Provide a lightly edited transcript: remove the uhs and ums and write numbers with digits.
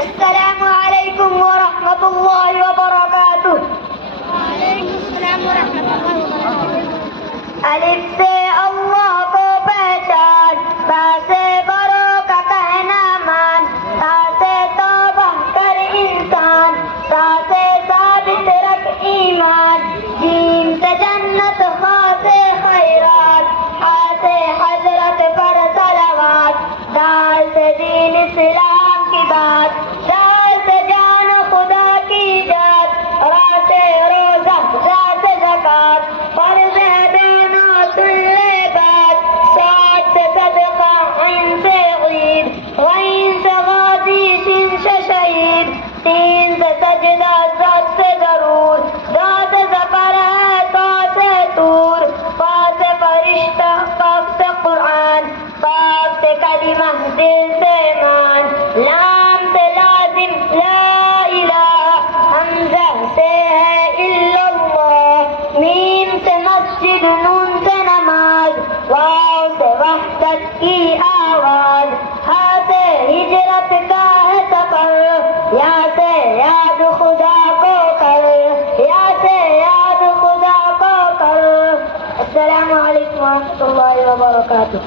السلام علیکم ورحمۃ اللہ وبرکاتہ. وعلیکم السلام ورحمۃ اللہ وبرکاتہ. الف سے اللہ کو پہچان، با سے برو کا کہنا مان، تا سے توبہ کر انسان، تا سے ثابت رکھ ایمان، جیم سے جنت، خا سے خیرات، حا سے حضرت پر صلوات، دال سے دین اسلام کی بات، دال سے جان خدا کی جات، را سے روزہ، زا سے زکات، فرض ہے دینا سن لے بات، صاد سے صدقہ، عین سے عید، غین سے غازی، شین سے شہید، تین سے سجدہ، زد سے ضرور، دا سے زفر ہے، تا سے طور، فا سے فرشتہ، قاف سے قرآن، قاف سے کلمہ، دل سے ایمان، لام سے لازم، لا الہ، حمزہ سے ہے الا اللہ، میم سے مسجد، نون سے نماز، واو سے وحدت کی آواز، ہا سے ہجرت کا ہے سفر، یا سے یاد خدا کو کر، یا سے یاد خدا کو کر. السلام علیکم ورحمۃ اللہ وبرکاتہ.